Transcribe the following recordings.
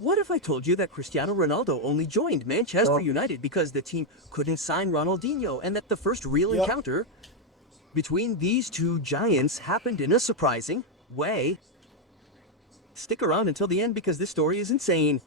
What if I told you that Cristiano Ronaldo only joined Manchester United because the team couldn't sign Ronaldinho, and that the first real encounter between these two giants happened in a surprising way? Stick around until the end because this story is insane.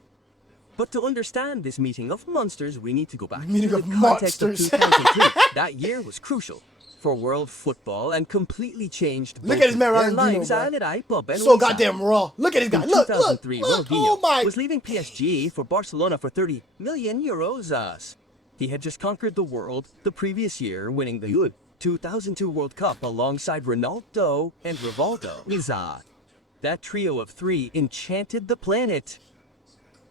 But to understand this meeting of monsters, we need to go back to the context of 2002. That year was crucial for world football and completely changed look at this man Ronaldinho, so goddamn raw. Look at this guy. Look, 2003, Ronaldinho oh my. was leaving PSG for Barcelona for 30 million euros. He had just conquered the world the previous year, winning the 2002 World Cup alongside Ronaldo and Rivaldo. That trio of three enchanted the planet.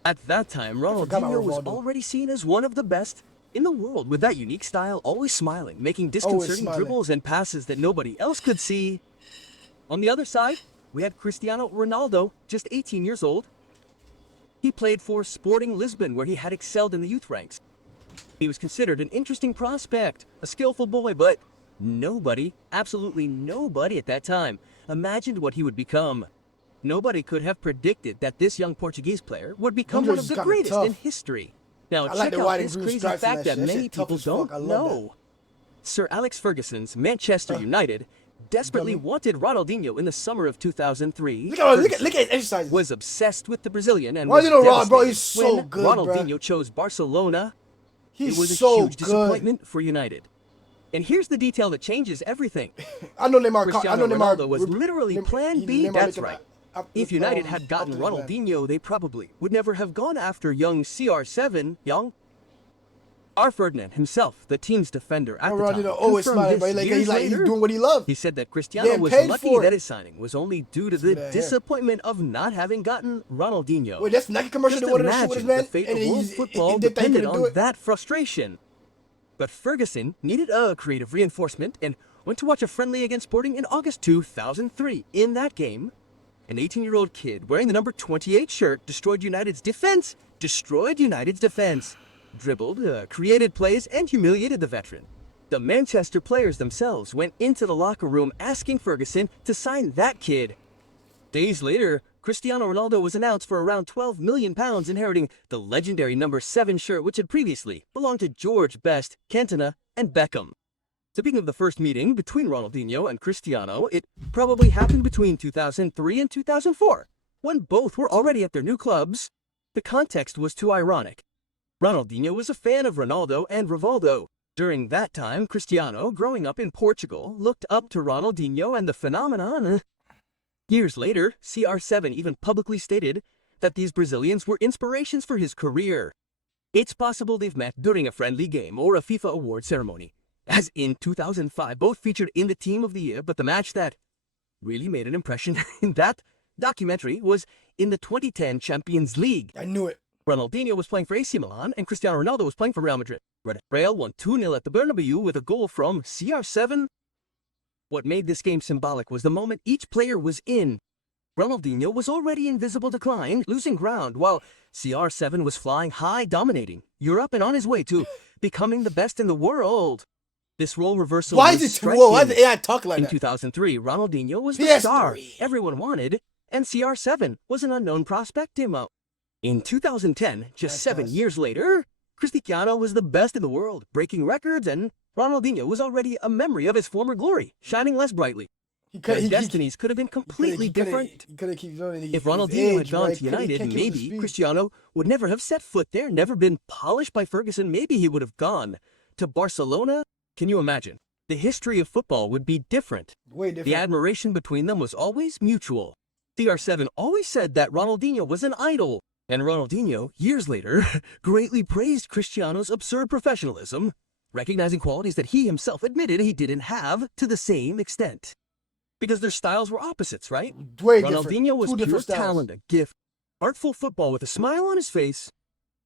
At that time, Ronaldinho was already seen as one of the best in the world, with that unique style, always smiling, making disconcerting dribbles and passes that nobody else could see. On the other side, we had Cristiano Ronaldo, just 18 years old. He played for Sporting Lisbon, where he had excelled in the youth ranks. He was considered an interesting prospect, a skillful boy, but nobody, absolutely nobody at that time, imagined what he would become. Nobody could have predicted that this young Portuguese player would become one of the greatest in history. Now, check out this crazy fact that many people don't know. Sir Alex Ferguson's Manchester United desperately wanted Ronaldinho in the summer of 2003. Look at his exercises. Was obsessed with the Brazilian and why was you know Ron, bro? He's so when good, Ronaldinho chose Barcelona. He's it was a so huge disappointment for United. And here's the detail that changes everything. I know Neymar. Cristiano Ronaldo was literally Plan B. That's right. If United had gotten Ronaldinho, they probably would never have gone after young CR7, R. Ferdinand himself, the team's defender at the time, always smiling, bro. He's doing what he loves. He said that Cristiano was lucky that his signing was only due to the disappointment of not having gotten Ronaldinho. Wait, that's Nike commercial. Just imagine the fate of world football depended on that frustration. But Ferguson needed a creative reinforcement and went to watch a friendly against Sporting in August 2003. In that game, an 18-year-old kid wearing the number 28 shirt destroyed United's defense. Dribbled, created plays, and humiliated the veteran. The Manchester players themselves went into the locker room asking Ferguson to sign that kid. Days later, Cristiano Ronaldo was announced for around £12 million, inheriting the legendary number 7 shirt, which had previously belonged to George Best, Cantona, and Beckham. Speaking of the first meeting between Ronaldinho and Cristiano, it probably happened between 2003 and 2004, when both were already at their new clubs. The context was too ironic. Ronaldinho was a fan of Ronaldo and Rivaldo. During that time, Cristiano, growing up in Portugal, looked up to Ronaldinho and the phenomenon. Years later, CR7 even publicly stated that these Brazilians were inspirations for his career. It's possible they've met during a friendly game or a FIFA award ceremony. As in 2005, both featured in the Team of the Year, but the match that really made an impression in that documentary was in the 2010 Champions League. I knew it. Ronaldinho was playing for AC Milan, and Cristiano Ronaldo was playing for Real Madrid. Real won 2-0 at the Bernabeu with a goal from CR7. What made this game symbolic was the moment each player was in. Ronaldinho was already in visible decline, losing ground, while CR7 was flying high, dominating Europe and on his way to becoming the best in the world. This role reversal Why is the AI talk like that? In 2003, Ronaldinho was the star everyone wanted, and CR7 was an unknown prospect demo. In 2010, just 7 years later, Cristiano was the best in the world, breaking records, and Ronaldinho was already a memory of his former glory, shining less brightly. Their destinies could have been completely different. If Ronaldinho had gone to United, maybe Cristiano would never have set foot there, never been polished by Ferguson. Maybe he would have gone to Barcelona. Can you imagine? The history of football would be different. Way different. The admiration between them was always mutual. CR7 always said that Ronaldinho was an idol. And Ronaldinho, years later, greatly praised Cristiano's absurd professionalism, recognizing qualities that he himself admitted he didn't have to the same extent. Because their styles were opposites, right? Ronaldinho was pure talent, a gift, artful football with a smile on his face.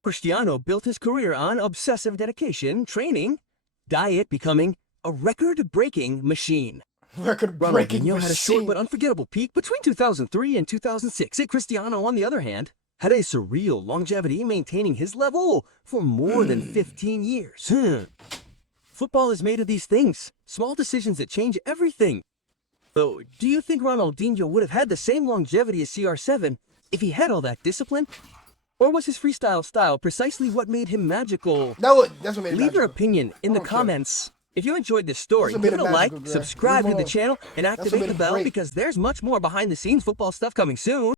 Cristiano built his career on obsessive dedication, training, diet, becoming a record-breaking machine. Ronaldinho had a short but unforgettable peak between 2003 and 2006. Cristiano, on the other hand, had a surreal longevity, maintaining his level for more than 15 years. Football is made of these things, small decisions that change everything. So, do you think Ronaldinho would have had the same longevity as CR7 if he had all that discipline? Or was his freestyle style precisely what made him magical? That's what made him Leave your magical. opinion in the comments. If you enjoyed this story, That's what give made it a him like, magical, Greg. subscribe to the Leave him channel, and That's what activate made the him bell great. because there's much more behind the scenes football stuff coming soon.